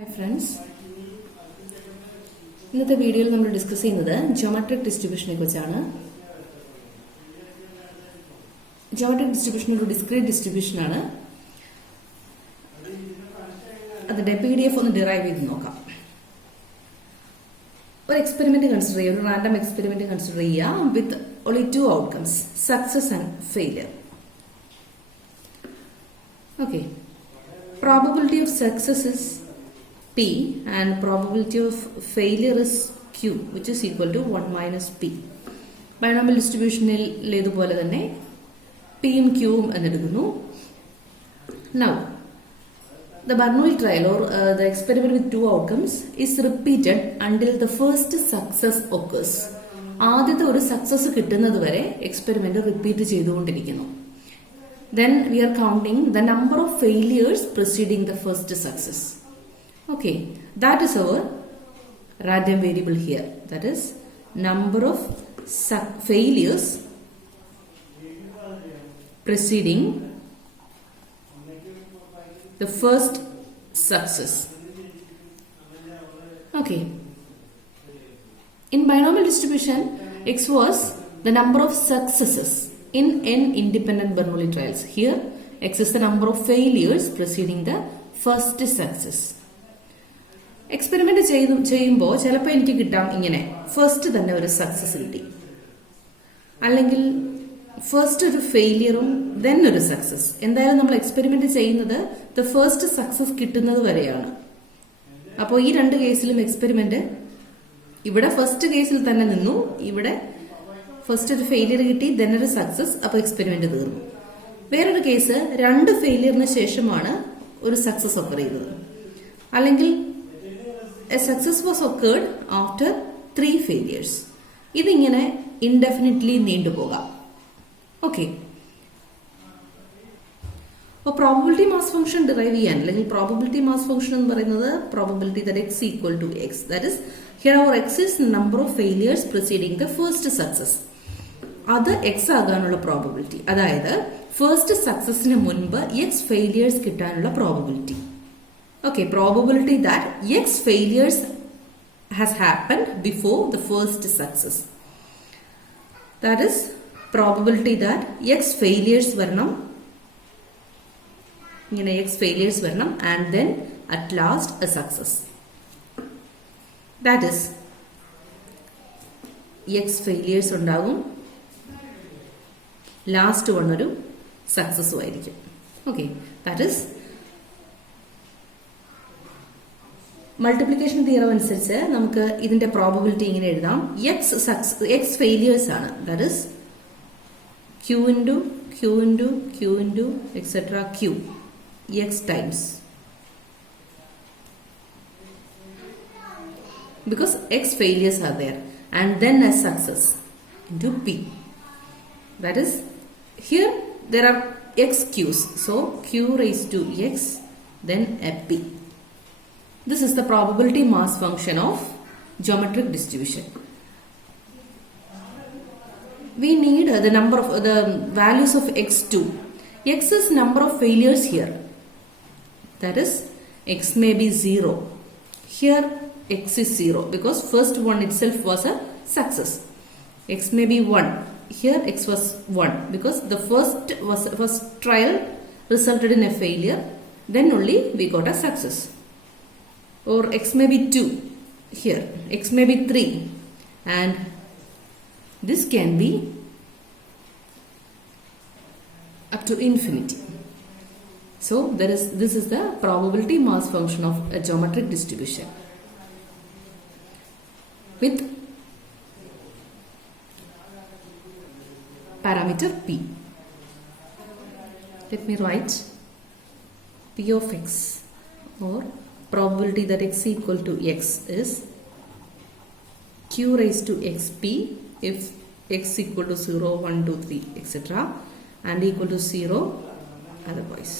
Hi friends, ഇന്നത്തെ വീഡിയോയിൽ നമ്മൾ ഡിസ്കസ് ചെയ്യുന്നത് ജോമെട്രിക് ഡിസ്ട്രിബ്യൂഷനെ കുറിച്ചാണ്. ജോമെട്രിക് ഡിസ്ട്രിബ്യൂഷൻ ഒരു ഡിസ്ക്രീറ്റ് ഡിസ്ട്രിബ്യൂഷൻ ആണ്. അതിന്റെ PDF ഒന്ന് ഡിറൈവ് ചെയ്ത് നോക്കാം. ഒരു എക്സ്പെരിമെന്റ് കൺസിഡർ ചെയ്യുക, ഒരു റാൻഡം എക്സ്പെരിമെന്റ് കൺസിഡർ ചെയ്യുക വിത്ത് only two outcomes, success and failure. Okay, probability of success is P and probability of failure is Q, which is equal to 1 minus P. Binomial distribution ledupole thanne P um Q um ennedukunnu. Now, the Bernoulli trial or the experiment with two outcomes is repeated until the first success occurs. ആദ്യത്തെ ഒരു സക്സസ് കിട്ടുന്നത് വരെ experiment repeat ചെയ്തുകൊണ്ടിരിക്കുന്നു. Then we are counting the number of failures preceding the first success. Okay, that is our random variable here. That is number of failures preceding the first success. Okay. In binomial distribution, X was the number of successes in n independent Bernoulli trials. Here, X is the number of failures preceding the first success. Experiment ചെയ്യുമ്പോൾ ചിലപ്പോൾ എനിക്ക് കിട്ടാം ഇങ്ങനെ ഫസ്റ്റ് തന്നെ ഒരു സക്സസ് കിട്ടി, അല്ലെങ്കിൽ ഫസ്റ്റ് ഒരു ഫെയിലിയറും ദെൻ ഒരു സക്സസ്. എന്തായാലും നമ്മൾ എക്സ്പെരിമെന്റ് ചെയ്യുന്നത് ദ ഫസ്റ്റ് സക്സസ് കിട്ടുന്നത് വരെയാണ്. അപ്പോൾ ഈ രണ്ട് കേസിലും എക്സ്പെരിമെന്റ് ഇവിടെ ഫസ്റ്റ് കേസിൽ തന്നെ നിന്നു, ഇവിടെ ഫസ്റ്റ് ഒരു ഫെയിലിയർ കിട്ടി ദെൻ ഒരു സക്സസ്, അപ്പോൾ എക്സ്പെരിമെന്റ് തീർന്നു. വേറൊരു കേസ് രണ്ട് ഫെയിലിയറിന് ശേഷമാണ് ഒരു സക്സസ് ഒക്കർ ചെയ്തത്, അല്ലെങ്കിൽ a success was occurred after 3 failures. ഇതിങ്ങനെ ഇൻഡെഫിനിറ്റ്ലി നീണ്ടുപോകാം. ഓക്കെ, അപ്പോൾ പ്രോബബിലിറ്റി മാസ് ഫംഗ്ഷൻ ഡിറൈവ് ചെയ്യാൻ, അല്ലെങ്കിൽ പ്രോബബിലിറ്റി മാസ് ഫംഗ്ഷൻ എന്ന് പറയുന്നത് probability that x equal to x, that is here അവർ x is number of failures preceding the first success. അത് x ആകാനുള്ള പ്രോബബിലിറ്റി, അതായത് ഫസ്റ്റ് സക്സസിന് മുൻപ് x ഫെയിലിയേഴ്സ് കിട്ടാനുള്ള probability. Okay, probability that X failures has happened before the first success. That is probability that X failures varanam, X failures varanam, and then at last a success. That is X failures undagum, last one oru success ആയിരിക്കും. Okay, that is multiplication theorem അനുസരിച്ച് നമുക്ക് ഇതിന്റെ probability ഇങ്ങനെ എഴുതാം. X failures ആണ്, that is q into q into q into etcetera q, x times, because x failures are there, and then a success into p. That is, here there are x q's, so q raised to x, then a p. This is the probability mass function of geometric distribution. We need the number of the values of x2. X is number of failures here. That is, x may be 0. Here x is 0 because first one itself was a success. X may be 1. Here x was 1 because the first trial resulted in a failure. Then only we got a success. Or x may be 2, here x may be 3, and this can be up to infinity. So this is the probability mass function of a geometric distribution with parameter p. Let me write p of x, or probability that x equal to x is q raised to xp if x equal to 0, 1, 2, 3 etc. and equal to 0 otherwise.